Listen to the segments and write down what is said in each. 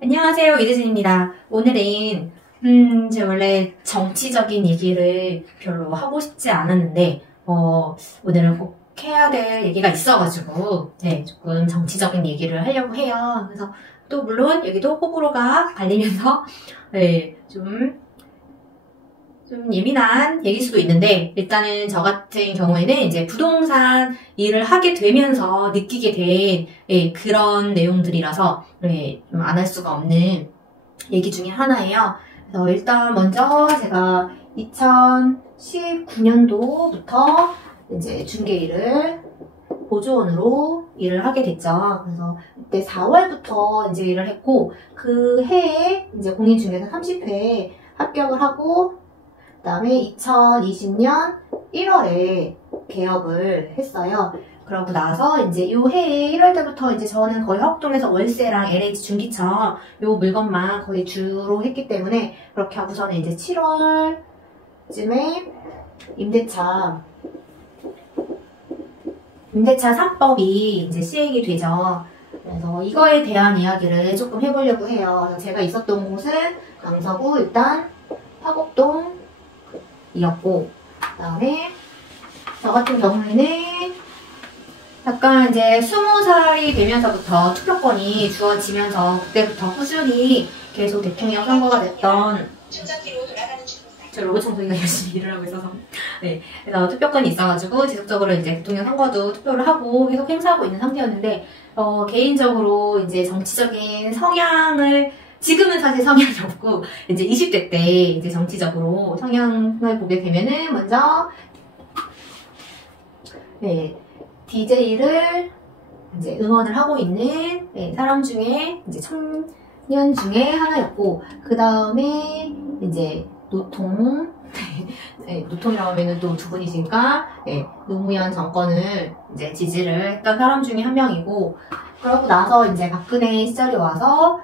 안녕하세요, 이대진입니다. 오늘은 제가 원래 정치적인 얘기를 별로 하고 싶지 않았는데 오늘은 꼭 해야 될 얘기가 있어가지고 조금 정치적인 얘기를 하려고 해요. 그래서 또 물론 여기도 호불호가 갈리면서 좀 예민한 얘기일 수도 있는데, 일단은 저 같은 경우에는 이제 부동산 일을 하게 되면서 느끼게 된 그런 내용들이라서 좀 안 할 수가 없는 얘기 중에 하나예요. 그래서 일단 먼저 제가 2019년도부터 이제 중개 일을 보조원으로 일을 하게 됐죠. 그래서 그때 4월부터 이제 일을 했고, 그 해에 이제 공인중개사 30회 합격을 하고, 그 다음에 2020년 1월에 개업을 했어요. 그러고 나서 이제 요 해에 1월 때부터 이제 저는 거의 협동에서 월세랑 LH 중기청 요 물건만 거의 주로 했기 때문에 그렇게 하고서는 이제 7월쯤에 임대차 3법이 이제 시행이 되죠. 그래서 이거에 대한 이야기를 조금 해보려고 해요. 제가 있었던 곳은 강서구 일단 파곡동 이었고, 그 다음에 저 같은 경우에는 약간 이제 20살이 되면서부터 투표권이 주어지면서 그때부터 꾸준히 계속 대통령 선거가 됐던, 저 로봇 청소기가 열심히 일을 하고 있어서 그래서 투표권이 있어가지고 지속적으로 이제 대통령 선거도 투표를 하고 계속 행사하고 있는 상태였는데, 개인적으로 이제 정치적인 성향을 지금은 사실 성향이 없고, 이제 20대 때 이제 정치적으로 성향을 보게 되면은 먼저, DJ를 이제 응원을 하고 있는 사람 중에, 이제 청년 중에 하나였고, 그 다음에 이제 노통이라고 하면은 또 두 분이시니까, 노무현 정권을 이제 지지를 했던 사람 중에 한 명이고, 그러고 나서 이제 박근혜 시절이 와서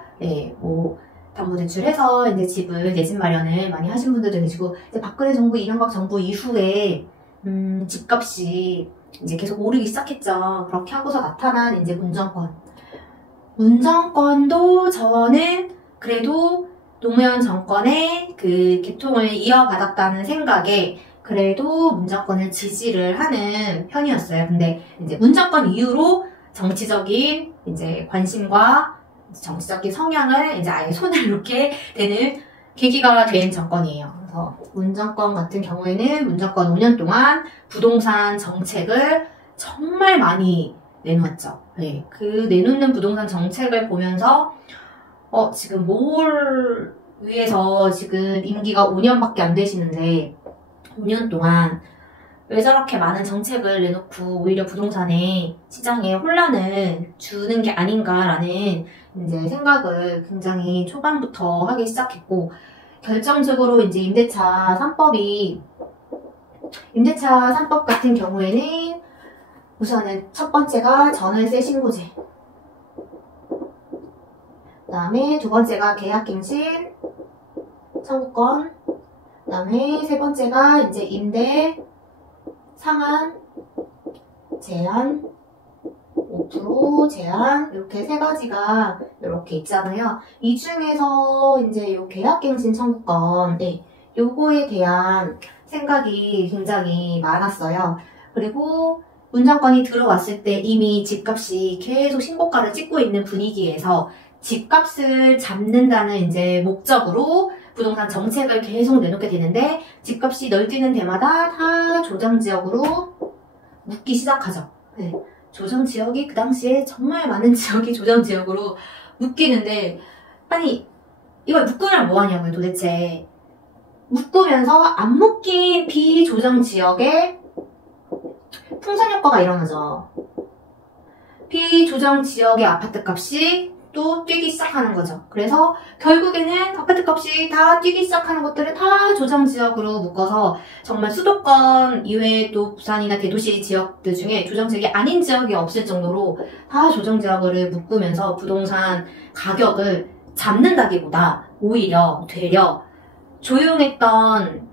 담보대출해서 이제 내 집 마련을 많이 하신 분들도 계시고, 이제 박근혜 정부, 이명박 정부 이후에 집값이 이제 계속 오르기 시작했죠. 그렇게 하고서 나타난 이제 문정권도 저는 그래도 노무현 정권의 그 계통을 이어받았다는 생각에 그래도 문정권을 지지를 하는 편이었어요. 근데 이제 문정권 이후로 정치적인 이제 관심과 정치적인 성향을 이제 아예 손을 놓게 되는 계기가 된 정권이에요. 그래서 문정권 같은 경우에는 문정권 5년 동안 부동산 정책을 정말 많이 내놓았죠. 그 내놓는 부동산 정책을 보면서 지금 뭘 위해서 지금 임기가 5년밖에 안 되시는데 5년 동안 왜 저렇게 많은 정책을 내놓고 오히려 부동산의 시장에 혼란을 주는 게 아닌가라는 이제 생각을 굉장히 초반부터 하기 시작했고, 결정적으로 이제 임대차 3법 같은 경우에는 우선은 첫 번째가 전월세 신고제, 그 다음에 두 번째가 계약갱신 청구권, 그 다음에 세 번째가 이제 임대 상한 제한, 5% 제한, 이렇게 세 가지가 이렇게 있잖아요. 이 중에서 이제 요 계약갱신 청구권, 요거에 대한 생각이 굉장히 많았어요. 그리고 문정권이 들어왔을 때 이미 집값이 계속 신고가를 찍고 있는 분위기에서 집값을 잡는다는 이제 목적으로 부동산 정책을 계속 내놓게 되는데, 집값이 널뛰는 데마다 다 조정지역으로 묶기 시작하죠. 조정지역이 그 당시에 정말 많은 지역이 조정지역으로 묶이는데, 아니 이걸 묶으면 뭐하냐고요 도대체. 묶으면서 안 묶인 비조정지역에 풍선효과가 일어나죠. 비조정지역의 아파트값이 또 뛰기 시작하는 거죠. 그래서 결국에는 아파트값이 다 뛰기 시작하는 것들을 다 조정지역으로 묶어서 정말 수도권 이외에 또 부산이나 대도시 지역들 중에 조정지역이 아닌 지역이 없을 정도로 다 조정지역을 묶으면서 부동산 가격을 잡는다기보다 오히려 되려 조용했던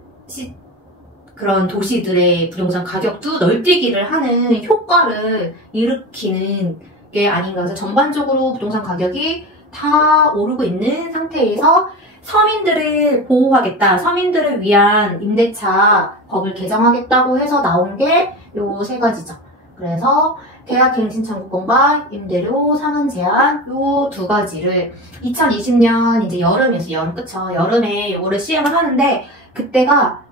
그런 도시들의 부동산 가격도 널뛰기를 하는 효과를 일으키는 게 아닌가. 그래서 전반적으로 부동산 가격이 다 오르고 있는 상태에서 서민들을 보호하겠다, 서민들을 위한 임대차 법을 개정하겠다고 해서 나온 게 요 세 가지죠. 그래서 계약갱신 청구권과 임대료 상한 제한 요 두 가지를 2020년 이제 여름이었어요. 여름 그쵸? 여름에 요거를 시행을 하는데 그때가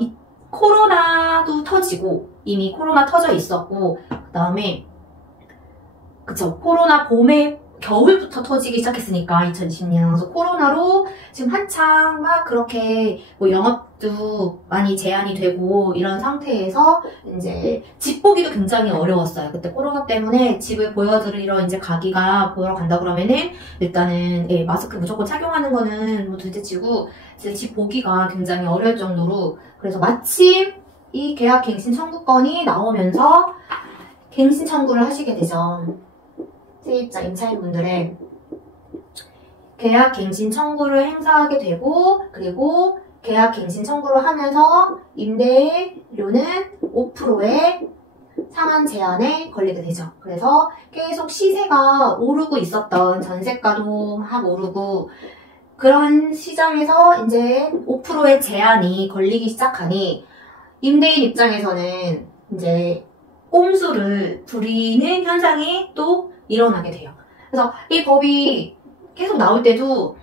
이 코로나도 터지고 이미 코로나 터져 있었고 그 다음에 그쵸? 코로나 봄에 겨울부터 터지기 시작했으니까 2020년. 그래서 코로나로 지금 한창 막 그렇게 뭐 영업도 많이 제한이 되고 이런 상태에서 이제 집 보기도 굉장히 어려웠어요. 그때 코로나 때문에 집을 보여드리러 이제 가기가 보러 간다 그러면은 일단은 예, 마스크 무조건 착용하는 거는 뭐 둘째치고 집 보기가 굉장히 어려울 정도로 그래서 마침 이 계약갱신 청구권이 나오면서 갱신 청구를 하시게 되죠. 세입자 임차인분들의 계약갱신 청구를 행사하게 되고 그리고 계약갱신 청구를 하면서 임대료는 5%의 상한 제한에 걸리게 되죠. 그래서 계속 시세가 오르고 있었던 전세가도 막 오르고 그런 시장에서 이제 5%의 제한이 걸리기 시작하니 임대인 입장에서는 이제 꼼수를 부리는 현상이 또 일어나게 돼요. 그래서 이 법이 계속 나올 때도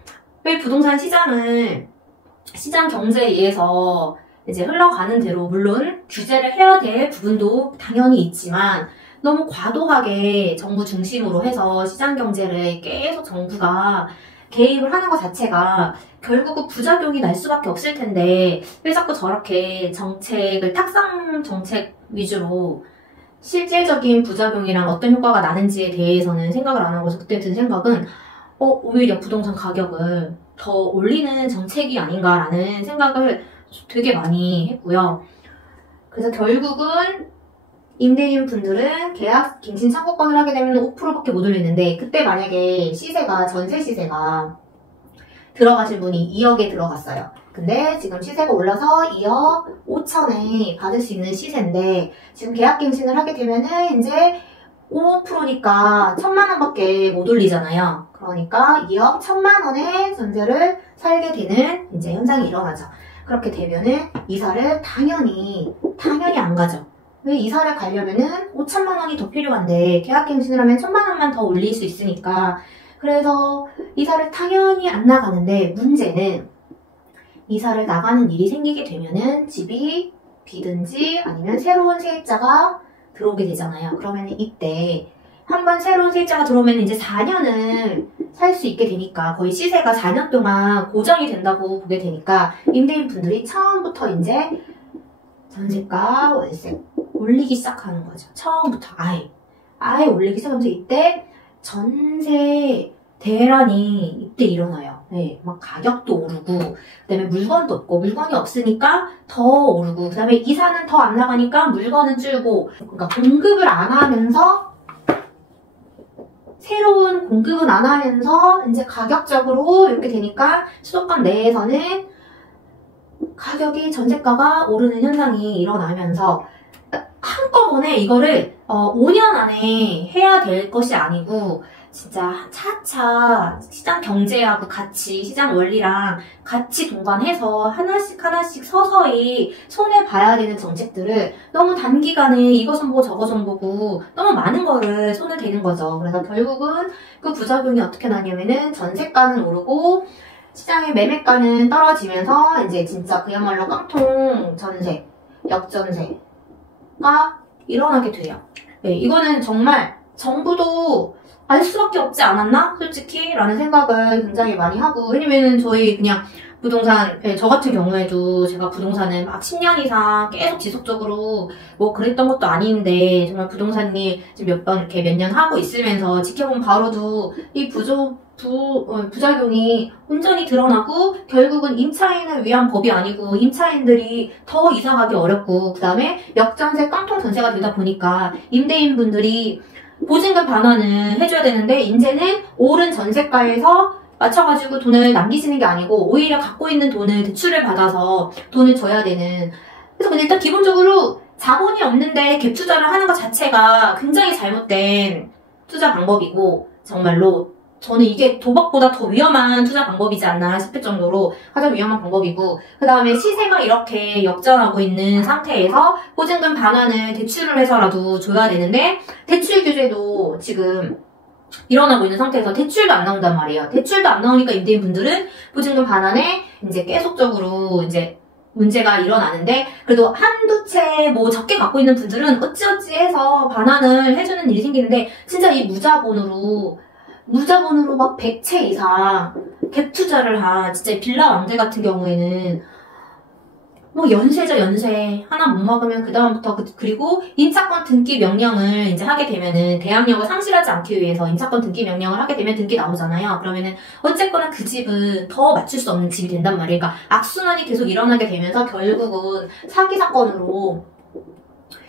왜 부동산 시장을 시장 경제에 의해서 이제 흘러가는 대로 물론 규제를 해야 될 부분도 당연히 있지만 너무 과도하게 정부 중심으로 해서 시장 경제를 계속 정부가 개입을 하는 것 자체가 결국은 부작용이 날 수밖에 없을 텐데 왜 자꾸 저렇게 정책을 탁상 정책 위주로 실질적인 부작용이랑 어떤 효과가 나는지에 대해서는 생각을 안 하고 그때 든 생각은 오히려 부동산 가격을 더 올리는 정책이 아닌가라는 생각을 되게 많이 했고요. 그래서 결국은 임대인 분들은 계약 갱신 청구권을 하게 되면 5%밖에 못 올리는데 그때 만약에 시세가 전세 시세가 들어가실 분이 2억에 들어갔어요. 근데 지금 시세가 올라서 2억 5천에 받을 수 있는 시세인데 지금 계약갱신을 하게 되면은 이제 5%니까 1,000만 원밖에 못 올리잖아요. 그러니까 2억 1,000만 원의 전세를 살게 되는 이제 현상이 일어나죠. 그렇게 되면은 이사를 당연히 안 가죠. 왜 이사를 가려면은 5천만 원이 더 필요한데 계약갱신을 하면 1,000만 원만 더 올릴 수 있으니까 그래서 이사를 당연히 안 나가는데 문제는 이사를 나가는 일이 생기게 되면은 집이 비든지 아니면 새로운 세입자가 들어오게 되잖아요. 그러면 이때 한번 새로운 세입자가 들어오면 이제 4년을 살 수 있게 되니까 거의 시세가 4년 동안 고정이 된다고 보게 되니까 임대인 분들이 처음부터 이제 전세가 월세 올리기 시작하는 거죠. 처음부터 아예 올리기 시작하면서 이때 전세 대란이 이때 일어나요. 네, 막 가격도 오르고, 그다음에 물건도 없고, 물건이 없으니까 더 오르고, 그다음에 이사는 더 안 나가니까 물건은 줄고, 그러니까 공급을 안 하면서 새로운 공급은 안 하면서 이제 가격적으로 이렇게 되니까 수도권 내에서는 가격이 전세가가 오르는 현상이 일어나면서 한꺼번에 이거를 5년 안에 해야 될 것이 아니고 진짜 차차 시장 경제하고 같이 시장 원리랑 같이 동반해서 하나씩 서서히 손에 봐야 되는 정책들을 너무 단기간에 이것은 보고 저것은 보고 너무 많은 거를 손을 대는 거죠. 그래서 결국은 그 부작용이 어떻게 나냐면은 전세가는 오르고 시장의 매매가는 떨어지면서 이제 진짜 그야말로 깡통 전세, 역전세가 일어나게 돼요. 네, 이거는 정말 정부도 알 수밖에 없지 않았나? 솔직히? 라는 생각을 굉장히 많이 하고 왜냐면은 저희 그냥 부동산, 저 같은 경우에도 제가 부동산을 막 10년 이상 계속 지속적으로 뭐 그랬던 것도 아닌데 정말 부동산 일 지금 몇 번 이렇게 몇 년 하고 있으면서 지켜본 바로도 이 부작용이 온전히 드러나고 결국은 임차인을 위한 법이 아니고 임차인들이 더 이사가기 어렵고 그 다음에 역전세 깡통 전세가 되다 보니까 임대인분들이 보증금 반환을 해줘야 되는데 이제는 오른 전세가에서 맞춰가지고 돈을 남기시는 게 아니고 오히려 갖고 있는 돈을 대출을 받아서 돈을 줘야 되는 그래서 근데 일단 기본적으로 자본이 없는데 갭 투자를 하는 것 자체가 굉장히 잘못된 투자 방법이고 정말로 저는 이게 도박보다 더 위험한 투자 방법이지 않나 싶을 정도로 가장 위험한 방법이고, 그 다음에 시세가 이렇게 역전하고 있는 상태에서 보증금 반환을 대출을 해서라도 줘야 되는데, 대출 규제도 지금 일어나고 있는 상태에서 대출도 안 나온단 말이에요. 대출도 안 나오니까 임대인분들은 보증금 반환에 이제 계속적으로 이제 문제가 일어나는데, 그래도 한두 채 뭐 적게 갖고 있는 분들은 어찌어찌 해서 반환을 해주는 일이 생기는데, 진짜 이 무자본으로 막 100채 이상 갭 투자를 한 진짜 빌라 왕들 같은 경우에는 뭐 연세죠, 연세. 하나 못 먹으면 그다음부터 그리고 임차권 등기 명령을 이제 하게 되면은 대항력을 상실하지 않기 위해서 임차권 등기 명령을 하게 되면 등기 나오잖아요. 그러면은 어쨌거나 그 집은 더 맞출 수 없는 집이 된단 말이에요. 그러니까 악순환이 계속 일어나게 되면서 결국은 사기 사건으로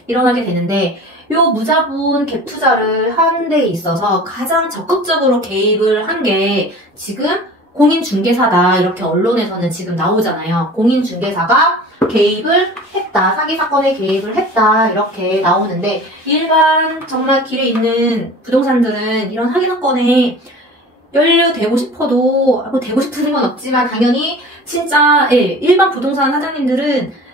일어나게 되는데, 요 무자본 갭 투자를 하는 데 있어서 가장 적극적으로 개입을 한 게 지금 공인중개사다, 이렇게 언론에서는 지금 나오잖아요. 공인중개사가 개입을 했다, 사기 사건에 개입을 했다, 이렇게 나오는데, 일반 정말 길에 있는 부동산들은 이런 사기 사건에 연루되고 싶어도 뭐 되고 싶은 건 없지만 당연히 진짜 일반 부동산 사장님들은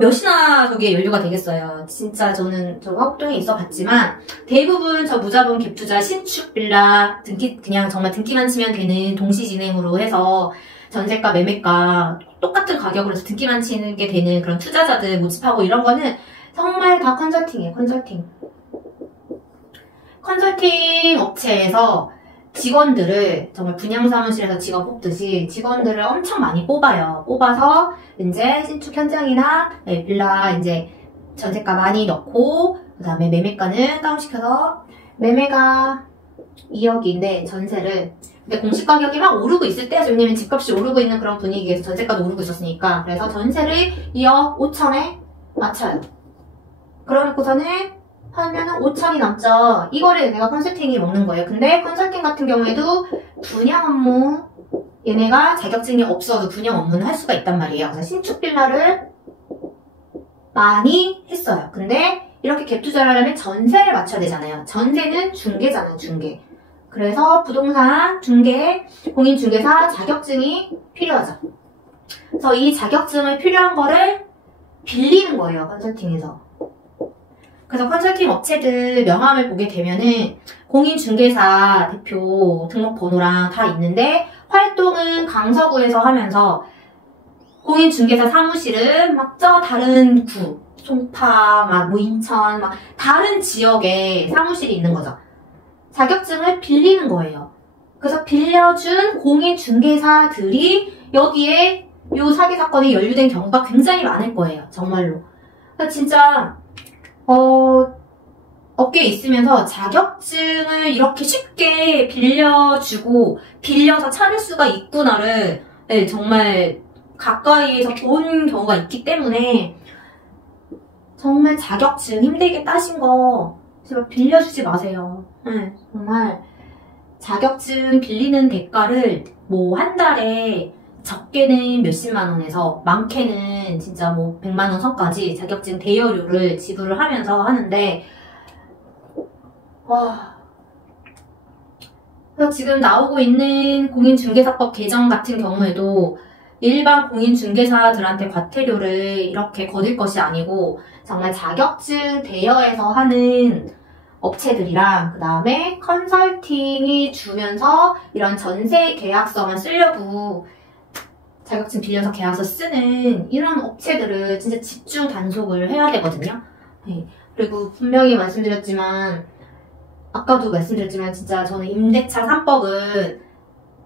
몇이나 저게 연루가 되겠어요. 진짜 저는 저 화곡동에 있어 봤지만 대부분 저 무자본 갭 투자 신축 빌라 등기, 그냥 정말 등기만 치면 되는 동시 진행으로 해서 전세가 매매가 똑같은 가격으로 해서 등기만 치는 게 되는 그런 투자자들 모집하고 이런 거는 정말 다 컨설팅이에요. 컨설팅 업체에서 직원들을 정말 분양사무실에서 직원 뽑듯이 직원들을 엄청 많이 뽑아요. 뽑아서 이제 신축 현장이나 빌라 이제 전세가 많이 넣고, 그 다음에 매매가는 다운시켜서 매매가 2억인데 전세를, 근데 공시 가격이 막 오르고 있을 때죠. 왜냐면 집값이 오르고 있는 그런 분위기에서 전세가도 오르고 있었으니까. 그래서 전세를 2억 5천에 맞춰요. 그러고서는 하면은 5천이 남죠. 이거를 내가 컨설팅이 먹는 거예요. 근데 컨설팅 같은 경우에도 분양 업무, 얘네가 자격증이 없어도 분양 업무는 할 수가 있단 말이에요. 그래서 신축 빌라를 많이 했어요. 근데 이렇게 갭 투자를 하려면 전세를 맞춰야 되잖아요. 전세는 중개잖아요, 중개. 그래서 부동산 중개, 공인중개사 자격증이 필요하죠. 그래서 이 자격증을 필요한 거를 빌리는 거예요, 컨설팅에서. 그래서 컨설팅 업체들 명함을 보게 되면은 공인중개사 대표 등록번호랑 다 있는데, 활동은 강서구에서 하면서 공인중개사 사무실은 막 저 다른 구, 송파, 막 뭐 인천, 막 다른 지역에 사무실이 있는 거죠. 자격증을 빌리는 거예요. 그래서 빌려준 공인중개사들이 여기에 요 사기 사건이 연루된 경우가 굉장히 많을 거예요. 정말로. 그러니까 진짜 업계에 있으면서 자격증을 이렇게 쉽게 빌려주고 빌려서 찾을 수가 있구나를 정말 가까이에서 본 경우가 있기 때문에, 정말 자격증 힘들게 따신 거 제발 빌려주지 마세요. 정말 자격증 빌리는 대가를 뭐 한 달에 적게는 몇십만 원에서 많게는 진짜 뭐 100만 원 선까지 자격증 대여료를 지불을 하면서 하는데, 그래서 지금 나오고 있는 공인중개사법 개정 같은 경우에도 일반 공인중개사들한테 과태료를 이렇게 거둘 것이 아니고 정말 자격증 대여해서 하는 업체들이랑 그 다음에 컨설팅이 주면서 이런 전세 계약서만 쓰려고 자격증 빌려서 계약서 쓰는 이런 업체들을 진짜 집중 단속을 해야 되거든요. 그리고 분명히 아까도 말씀드렸지만 진짜 저는 임대차 3법은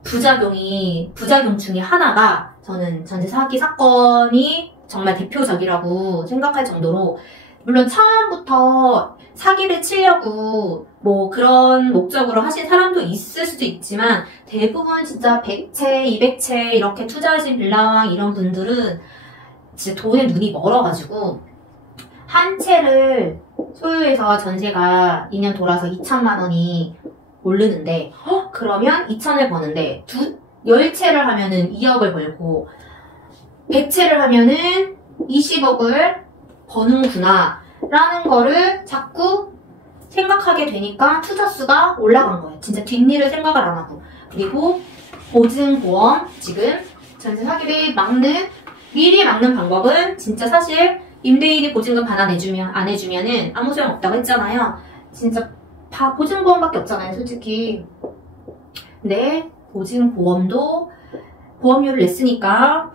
부작용 중에 하나가, 저는 전세 사기 사건이 정말 대표적이라고 생각할 정도로, 물론 처음부터 사기를 치려고 뭐 그런 목적으로 하신 사람도 있을 수도 있지만, 대부분 진짜 100채, 200채 이렇게 투자하신 빌라왕 이런 분들은 진짜 돈에 눈이 멀어가지고 한 채를 소유해서 전세가 2년 돌아서 2천만 원이 오르는데, 그러면 2천을 버는데 10채를 하면은 2억을 벌고 100채를 하면은 20억을 버는구나 라는 거를 자꾸 생각하게 되니까 투자수가 올라간 거예요. 진짜 뒷일을 생각을 안 하고. 그리고 보증보험 지금 전세 사기를 미리 막는 방법은 진짜 사실 임대인이 보증금 안 해주면은 아무 소용 없다고 했잖아요. 진짜 다 보증보험밖에 없잖아요, 솔직히. 근데 보증보험도 보험료를 냈으니까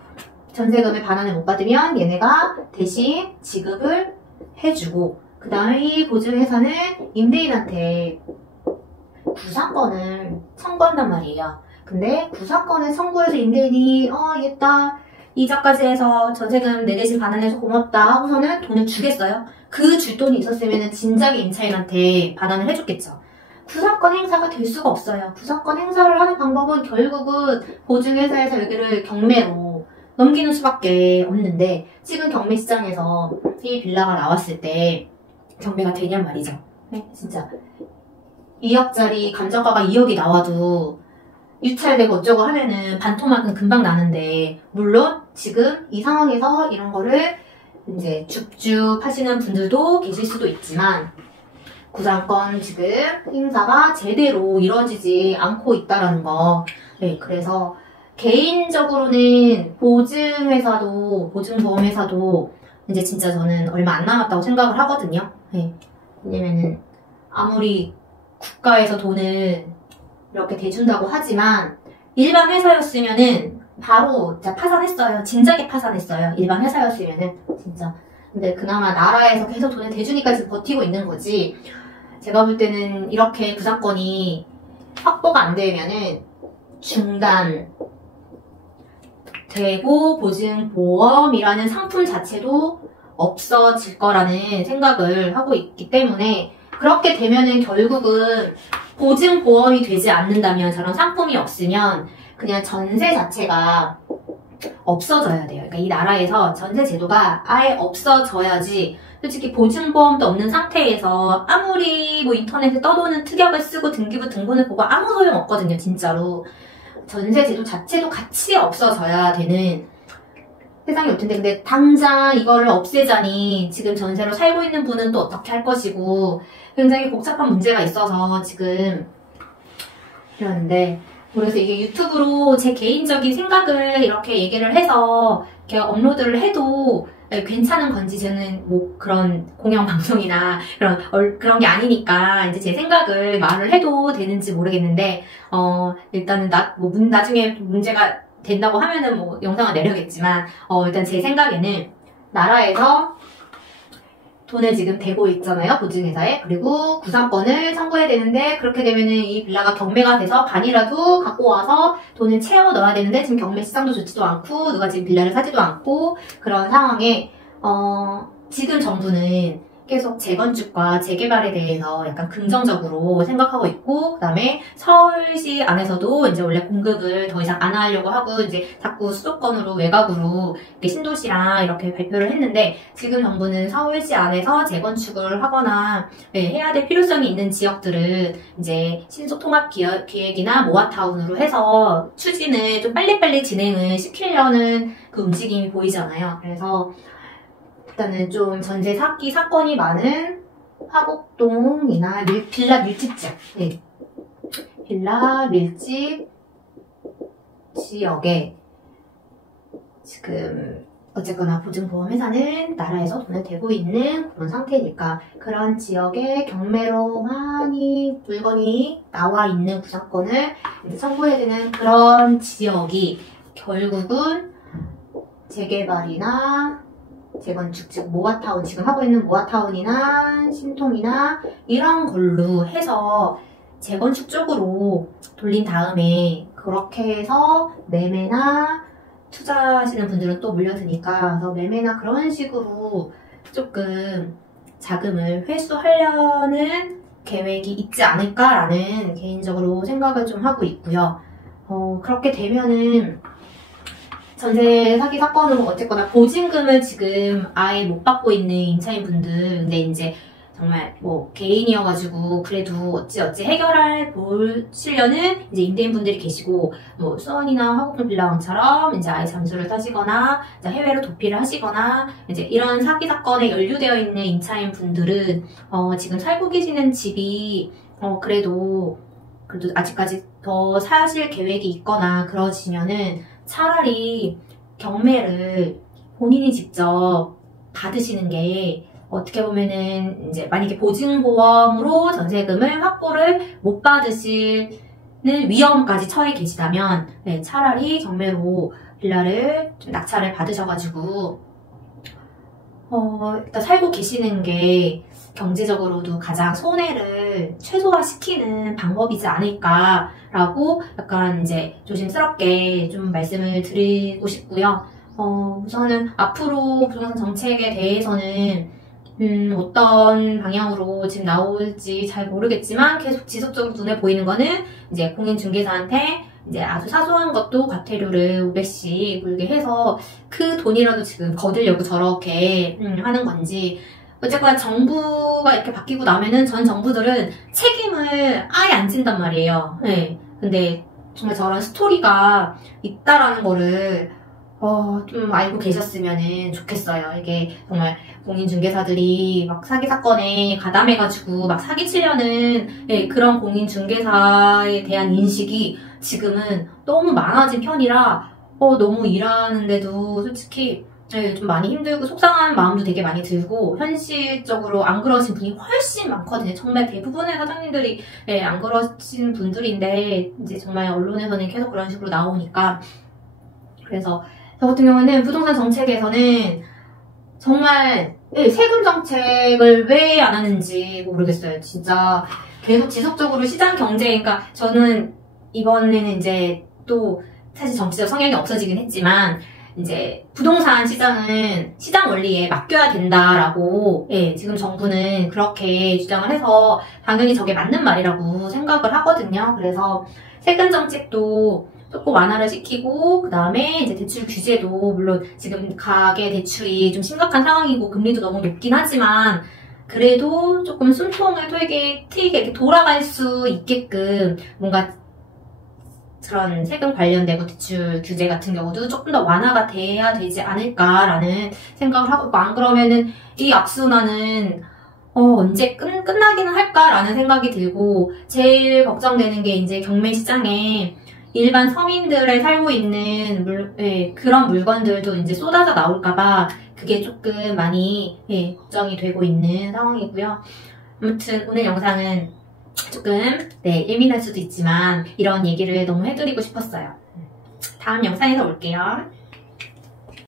전세금의 반환을 못 받으면 얘네가 대신 지급을 해주고, 그 다음에 이 보증회사는 임대인한테 구상권을 청구한단 말이에요. 근데 구상권을 청구해서 임대인이 얘다 이자까지 해서 전세금 내 대신 반환해서 고맙다 하고서는 돈을 주겠어요? 그 줄 돈이 있었으면 진작에 임차인한테 반환을 해줬겠죠. 구상권 행사가 될 수가 없어요. 구상권 행사를 하는 방법은 결국은 보증회사에서 여기를 경매로 넘기는 수밖에 없는데, 지금 경매 시장에서 이 빌라가 나왔을 때 경매가 되냔 말이죠. 네, 진짜 2억짜리 감정가가 2억이 나와도 유찰되고 어쩌고 하면은 반토막은 금방 나는데, 물론 지금 이 상황에서 이런 거를 이제 줍줍 하시는 분들도 계실 수도 있지만, 구상권 지금 행사가 제대로 이루어지지 않고 있다라는 거. 네, 그래서 개인적으로는 보증보험회사도 이제 진짜 저는 얼마 안 남았다고 생각을 하거든요. 네. 왜냐면은 아무리 국가에서 돈을 이렇게 대준다고 하지만 일반 회사였으면은 바로 진짜 파산했어요. 진작에 파산했어요. 일반 회사였으면은 진짜. 근데 그나마 나라에서 계속 돈을 대주니까 지금 버티고 있는 거지. 제가 볼 때는 이렇게 구상권이 확보가 안 되면은 중단되고 보증보험이라는 상품 자체도 없어질 거라는 생각을 하고 있기 때문에, 그렇게 되면은 결국은 보증보험이 되지 않는다면, 저런 상품이 없으면 그냥 전세 자체가 없어져야 돼요. 그러니까 이 나라에서 전세 제도가 아예 없어져야지. 솔직히 보증보험도 없는 상태에서 아무리 뭐 인터넷에 떠도는 특약을 쓰고 등기부 등본을 보고 아무 소용 없거든요, 진짜로. 전세 제도 자체도 같이 없어져야 되는 세상이 올 텐데, 근데 당장 이거를 없애자니 지금 전세로 살고 있는 분은 또 어떻게 할 것이고, 굉장히 복잡한 문제가 있어서 지금 이러는데, 그래서 이게 유튜브로 제 개인적인 생각을 이렇게 얘기를 해서 이렇게 업로드를 해도 괜찮은 건지, 저는 뭐 그런 공영방송이나 그런 게 아니니까 이제 제 생각을 말을 해도 되는지 모르겠는데, 일단은 나중에 문제가 된다고 하면은 뭐 영상을 내려겠지만, 일단 제 생각에는 나라에서 돈을 지금 대고 있잖아요, 보증회사에. 그리고 구상권을 청구해야 되는데, 그렇게 되면은 이 빌라가 경매가 돼서 반이라도 갖고 와서 돈을 채워 넣어야 되는데, 지금 경매 시장도 좋지도 않고 누가 지금 빌라를 사지도 않고 그런 상황에 지금 정부는 계속 재건축과 재개발에 대해서 약간 긍정적으로 생각하고 있고, 그다음에 서울시 안에서도 이제 원래 공급을 더 이상 안 하려고 하고 이제 자꾸 수도권으로 외곽으로 이렇게 신도시랑 이렇게 발표를 했는데, 지금 정부는 서울시 안에서 재건축을 하거나 해야 될 필요성이 있는 지역들을 이제 신속통합기획이나 모아타운으로 해서 추진을 좀 빨리빨리 진행을 시키려는 그 움직임이 보이잖아요. 그래서 일단은 좀 전세 사기 사건이 많은 화곡동이나 빌라 밀집지역, 네. 빌라 밀집 지역에 지금 어쨌거나 보증보험회사는 나라에서 돈을 대고 있는 그런 상태니까, 그런 지역에 경매로 많이 물건이 나와 있는 구상권을 청구해야 되는 그런 지역이 결국은 재개발이나 재건축, 즉 모아타운, 지금 하고 있는 모아타운이나 신통이나 이런 걸로 해서 재건축 쪽으로 돌린 다음에, 그렇게 해서 매매나 투자하시는 분들은 또 물려드니까, 그래서 매매나 그런 식으로 조금 자금을 회수하려는 계획이 있지 않을까라는 개인적으로 생각을 좀 하고 있고요. 그렇게 되면은 전세 사기 사건으로 어쨌거나 보증금을 지금 아예 못 받고 있는 임차인분들, 근데 이제 정말 뭐 개인이어가지고 그래도 어찌어찌 해결할 보시려는 이제 임대인분들이 계시고, 뭐 수원이나 화곡동 빌라왕처럼 이제 아예 잠수를 타시거나 이제 해외로 도피를 하시거나 이제 이런 사기 사건에 연루되어 있는 임차인 분들은 지금 살고 계시는 집이 그래도 아직까지 더 사실 계획이 있거나 그러시면은 차라리 경매를 본인이 직접 받으시는 게, 어떻게 보면은 이제 만약에 보증보험으로 전세금을 확보를 못 받으시는 위험까지 처해 계시다면, 네, 차라리 경매로 빌라를 좀 낙찰을 받으셔가지고 일단 살고 계시는 게 경제적으로도 가장 손해를 최소화시키는 방법이지 않을까라고 약간 이제 조심스럽게 좀 말씀을 드리고 싶고요. 우선은 앞으로 부동산 정책에 대해서는 어떤 방향으로 지금 나올지 잘 모르겠지만 계속 지속적으로 눈에 보이는 거는 이제 공인중개사한테 이제 아주 사소한 것도 과태료를 500씩 물게 해서 그 돈이라도 지금 거두려고 저렇게 하는 건지, 어쨌거나 정부가 이렇게 바뀌고 나면은 전 정부들은 책임을 아예 안 진단 말이에요. 네. 근데 정말 저런 스토리가 있다라는 거를 좀 알고 계셨으면 좋겠어요. 이게 정말 공인중개사들이 막 사기 사건에 가담해가지고 막 사기치려는, 네, 그런 공인중개사에 대한 인식이 지금은 너무 많아진 편이라 너무 일하는데도 솔직히, 네, 좀 많이 힘들고 속상한 마음도 되게 많이 들고, 현실적으로 안 그러신 분이 훨씬 많거든요. 정말 대부분의 사장님들이, 네, 안 그러신 분들인데 이제 정말 언론에서는 계속 그런 식으로 나오니까. 그래서 저 같은 경우는 부동산 정책에서는 정말, 네, 세금 정책을 왜 안 하는지 모르겠어요. 진짜 계속 지속적으로 시장 경제, 그러니까 저는 이번에는 이제 또 사실 정치적 성향이 없어지긴 했지만, 이제 부동산 시장은 시장 원리에 맡겨야 된다라고, 예, 지금 정부는 그렇게 주장을 해서 당연히 저게 맞는 말이라고 생각을 하거든요. 그래서 세금 정책도 조금 완화를 시키고, 그 다음에 이제 대출 규제도, 물론 지금 가계 대출이 좀 심각한 상황이고 금리도 너무 높긴 하지만 그래도 조금 숨통을 트이게 이렇게 돌아갈 수 있게끔 뭔가 그런 세금 관련되고 대출 규제 같은 경우도 조금 더 완화가 돼야 되지 않을까라는 생각을 하고, 안 그러면은 이 악순환은 언제 끝나기는 할까라는 생각이 들고, 제일 걱정되는 게 이제 경매 시장에 일반 서민들의 살고 있는 그런 물건들도 이제 쏟아져 나올까봐 그게 조금 많이, 예, 걱정이 되고 있는 상황이고요. 아무튼 오늘 영상은 조금, 네, 예민할 수도 있지만 이런 얘기를 너무 해드리고 싶었어요. 다음 영상에서 올게요.